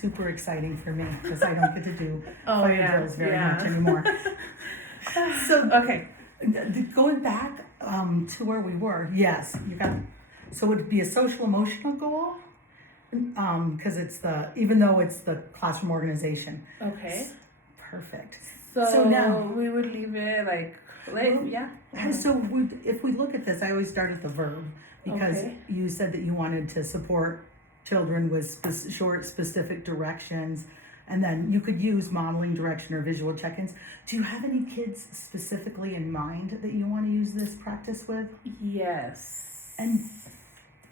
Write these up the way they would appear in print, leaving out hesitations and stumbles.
super exciting for me because I don't get to do Oh, fire yeah, drills very yeah. much anymore. So Okay. going back to where we were, yes, you got. So it would be a social emotional goal, because even though it's the classroom organization. Okay. Perfect. So, So now- we would leave it like yeah. So if we look at this, I always start at the verb because Okay. you said that you wanted to support children with short, specific directions, and then you could use modeling, direction, or visual check-ins. Do you have any kids specifically in mind that you want to use this practice with? Yes. And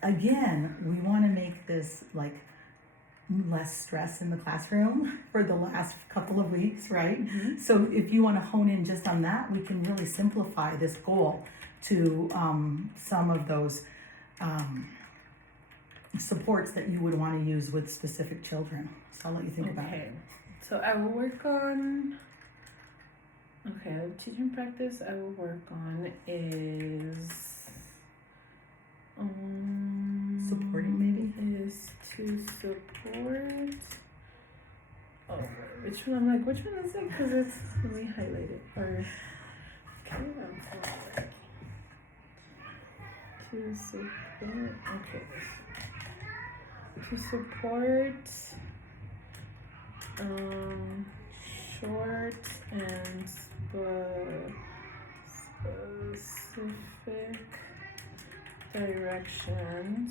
again, we want to make this like less stress in the classroom for the last couple of weeks, right? Mhm. So if you want to hone in just on that, we can really simplify this goal to some of those supports that you would want to use with specific children. So I'll let you think about it. Okay. So I will work on. Okay, the teaching practice I will work on is. Supporting maybe? Is to support. Oh, wait, which one? I'm like, which one is it? Because it's. Let me highlight it. Or. Okay, I'm forward. To support. Okay. To support. Short and specific directions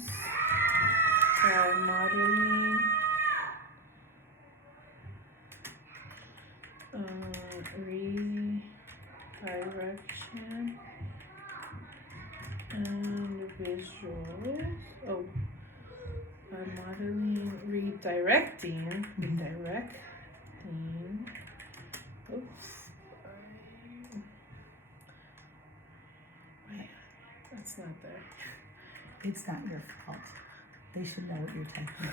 by modeling redirection and visuals. Oh, by modeling redirecting. Oops. Wait, that's not there. It's not your fault. They should know what you're typing.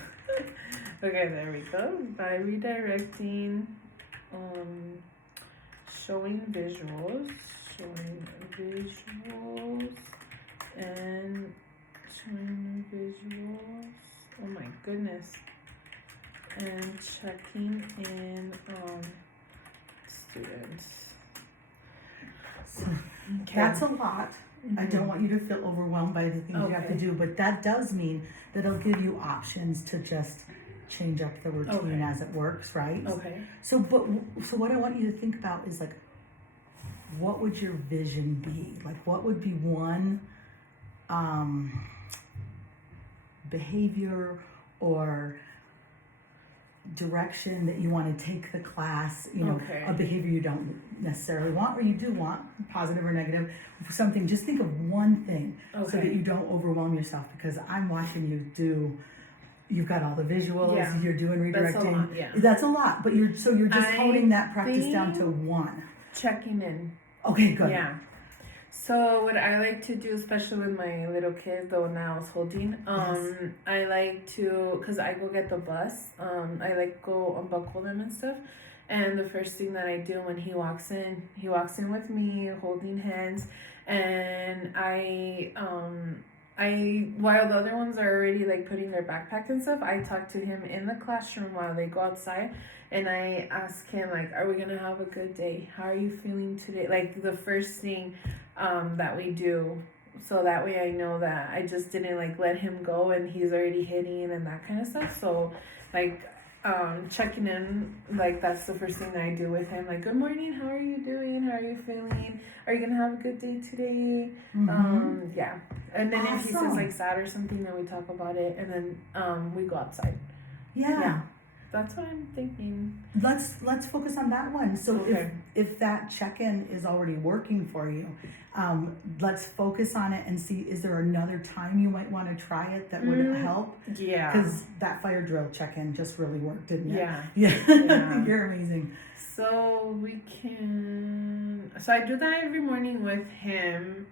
Okay, there we go. By redirecting, showing visuals, and showing visuals. Oh my goodness. And checking in students. So that's a lot. I don't want you to feel overwhelmed by the things you have to Okay. do, but that does mean that it'll give you options to just change up the routine Okay. as it works, right? Okay. So what I want you to think about is like, what would your vision be? Like, what would be one behavior or direction that you want to take the class, Okay. a behavior you don't necessarily want or you do want, positive or negative, something. Just think of one thing so that Okay. you don't overwhelm yourself, because I'm watching you've got all the visuals, Yeah. you're doing redirecting. That's a lot, yeah. That's a lot, but you're just I honing that practice down to think- one. Checking in. Okay, good. Yeah. So what I like to do, especially with my little kid, the one that I was holding, I like to, cause I go get the bus. I like go unbuckle them and stuff. And the first thing that I do when he walks in with me, holding hands, and while the other ones are already like putting their backpack and stuff, I talk to him in the classroom while they go outside, and I ask him like, are we gonna have a good day? How are you feeling today? Like the first thing that we do, so that way I know that I just didn't like let him go and he's already hitting and that kind of stuff. So like checking in, like that's the first thing that I do with him, like, good morning, how are you doing, how are you feeling, are you gonna have a good day today? Yeah. And then if he says Awesome. like sad or something, then we talk about it, and then we go outside. Yeah. That's what I'm thinking. Let's focus on that one. So Okay. if that check-in is already working for you, let's focus on it and see, is there another time you might want to try it that would help? Yeah. Because that fire drill check-in just really worked, didn't it? Yeah. Yeah. You're amazing. So we can. So I do that every morning with him.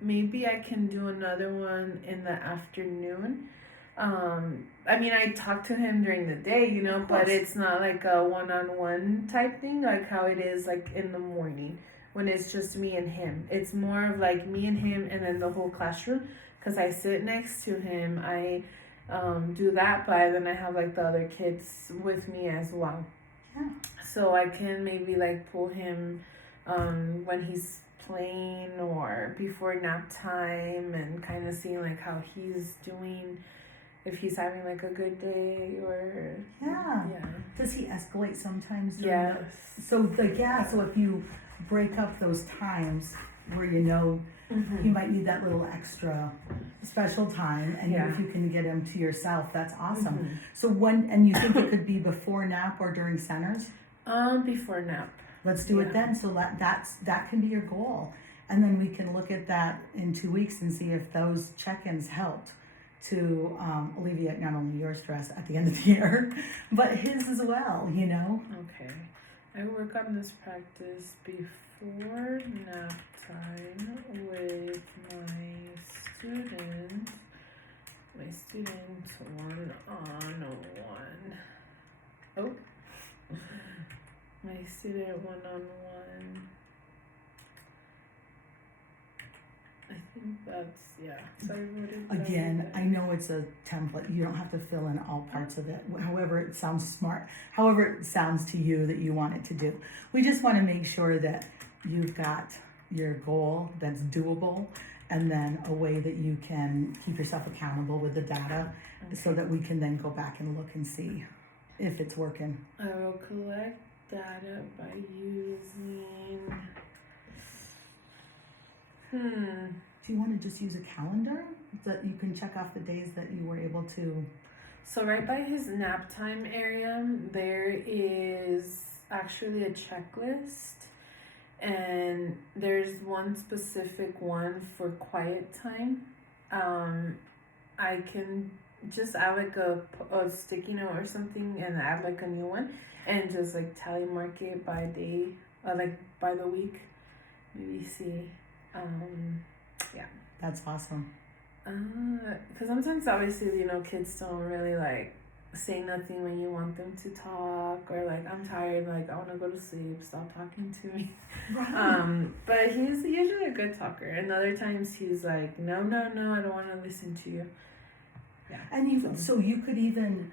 Maybe I can do another one in the afternoon. I mean, I talk to him during the day, Of but course. it's not like a one-on-one type thing, like how it is like in the morning when it's just me and him. It's more of like me and him and then the whole classroom, because I sit next to him. I do that, but then I have like the other kids with me as well. Yeah. So I can maybe like pull him when he's playing or before nap time and kind of seeing like how he's doing, if he's having like a good day or Yeah. yeah. Does he escalate sometimes? Yes. So like, yeah, so if you break up those times where you know you might need that little extra special time, and Yeah. if you can get him to yourself, that's awesome. Mhm. So and you think it could be before nap or during centers? Before nap. Let's do it Yeah. then. So that can be your goal, and then we can look at that in 2 weeks and see if those check-ins helped to alleviate not only your stress at the end of the year, but his as well. You know. Okay. I work on this practice before nap time with my student one-on-one. Oh. My student one-on-one. I think that's, yeah. So I wrote it down Again, there. I know it's a template. You don't have to fill in all parts of it. However it sounds smart, however it sounds to you that you want it to do. We just want to make sure that you've got your goal that's doable, and then a way that you can keep yourself accountable with the data, so that we can then go back and look and see if it's working. I will collect data by using. Do you want to just use a calendar that you can check off the days that you were able to? So right by his nap time area, there is actually a checklist, and there's one specific one for quiet time. I can just add like a sticky note or something and add like a new one and just like tally mark it by day, like by the week. Maybe see. Yeah. That's awesome. Because sometimes obviously, you know, kids don't really like say nothing when you want them to talk, or like, I'm tired, like I want to go to sleep, stop talking to me. Right. But he's usually a good talker, and other times he's like, no, I don't want to listen to you. Yeah. And so you could even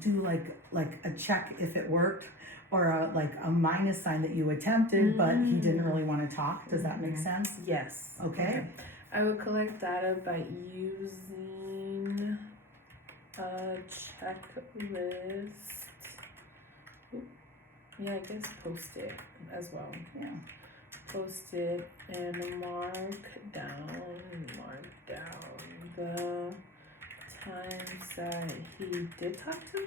do like a check if it worked, or a minus sign that you attempted, but he didn't really want to talk. Does that make sense? Yes. Okay. I will collect data by using a checklist. Yeah, I guess post it as well. Yeah. Post it and mark down the times that he did talk to me.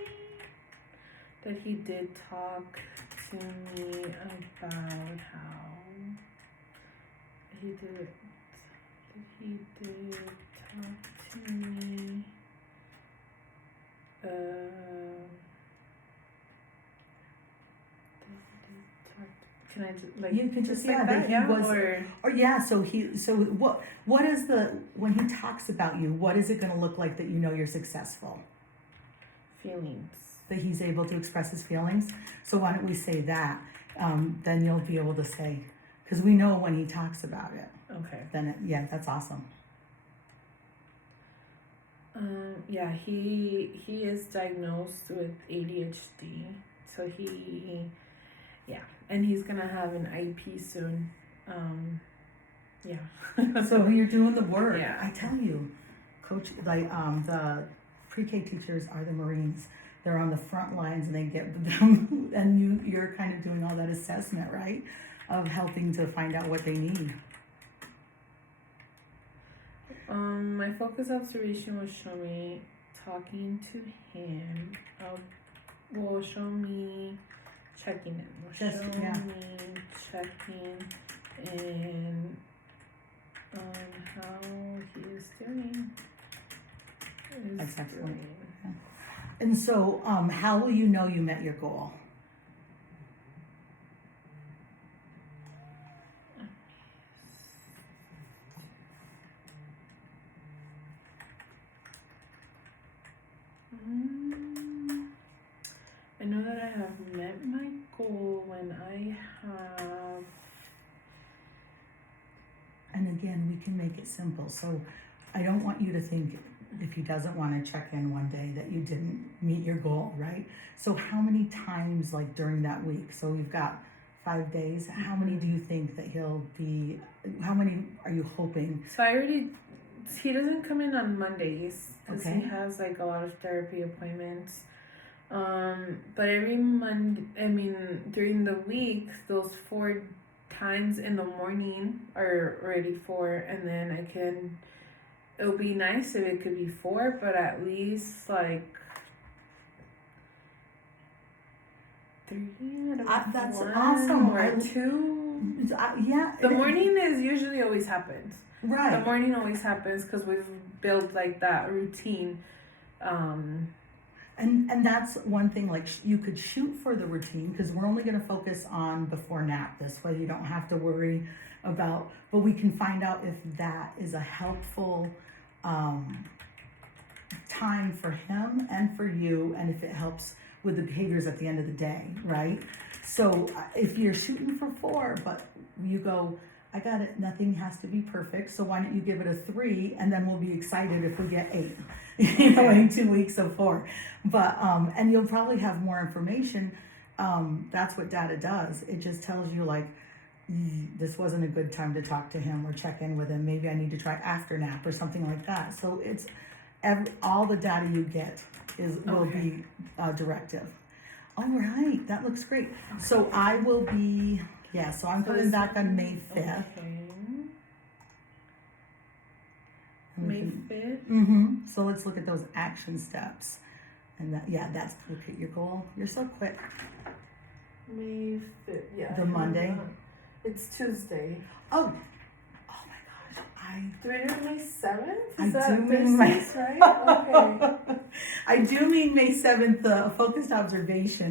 That he did talk to me about how he did talk to me. Can I just like You can just like that that? he Yeah. was, Or yeah. So what is when he talks about you? What is it going to look like that you know you're successful? feelings. That he's able to express his feelings. So why don't we say that? Then you'll be able to say, because we know when he talks about it. Okay. Then yeah, that's awesome. Yeah, he is diagnosed with ADHD, so and he's gonna have an IEP soon. Yeah. So you're doing the work. Yeah. I tell you, coach, like the pre-K teachers are the Marines. They're on the front lines, and they get them, and you're kind of doing all that assessment, right, of helping to find out what they need. My focus observation will show me talking to him. Will show me checking in. Will Just, show yeah. me checking in on how he is doing. That's excellent. And so, how will you know you met your goal? I know that I have met my goal when I have. And again, we can make it simple. So I don't want you to think if he doesn't want to check in one day that you didn't meet your goal, right? So how many times like during that week? So you've got 5 days. How many do you think that he'll be, how many are you hoping? So he doesn't come in on Mondays because Okay. he has like a lot of therapy appointments. But every Monday, during the week, those 4 times in the morning are already 4, and then it would be nice if it could be 4, but at least like 3 That's 1 awesome. or 2. Yeah. The morning is usually always happens. Right. The morning always happens because we've built like that routine. And that's one thing, like you could shoot for the routine because we're only going to focus on before nap. This way you don't have to worry about, but we can find out if that is a helpful time for him and for you, and if it helps with the behaviors at the end of the day, right? So if you're shooting for 4, but you go, I got it, nothing has to be perfect, so why don't you give it a 3, and then we'll be excited if we get 8, in 2 weeks of 4. But, and you'll probably have more information. That's what data does. It just tells you like, this wasn't a good time to talk to him or check in with him. Maybe I need to try after nap or something like that. So it's all the data you get will be directive. All right, that looks great. Okay. So I will be, so I'm coming back on May 5th. Okay. May 5th? Mm-hmm. So let's look at those action steps. And that's, look at your goal. You're so quick. May 5th, yeah. The Monday? It's Tuesday. Oh my gosh. Do we do May 7th? I Is that do mean Thursdays, right? Okay. I do mean May 7th, focused observation.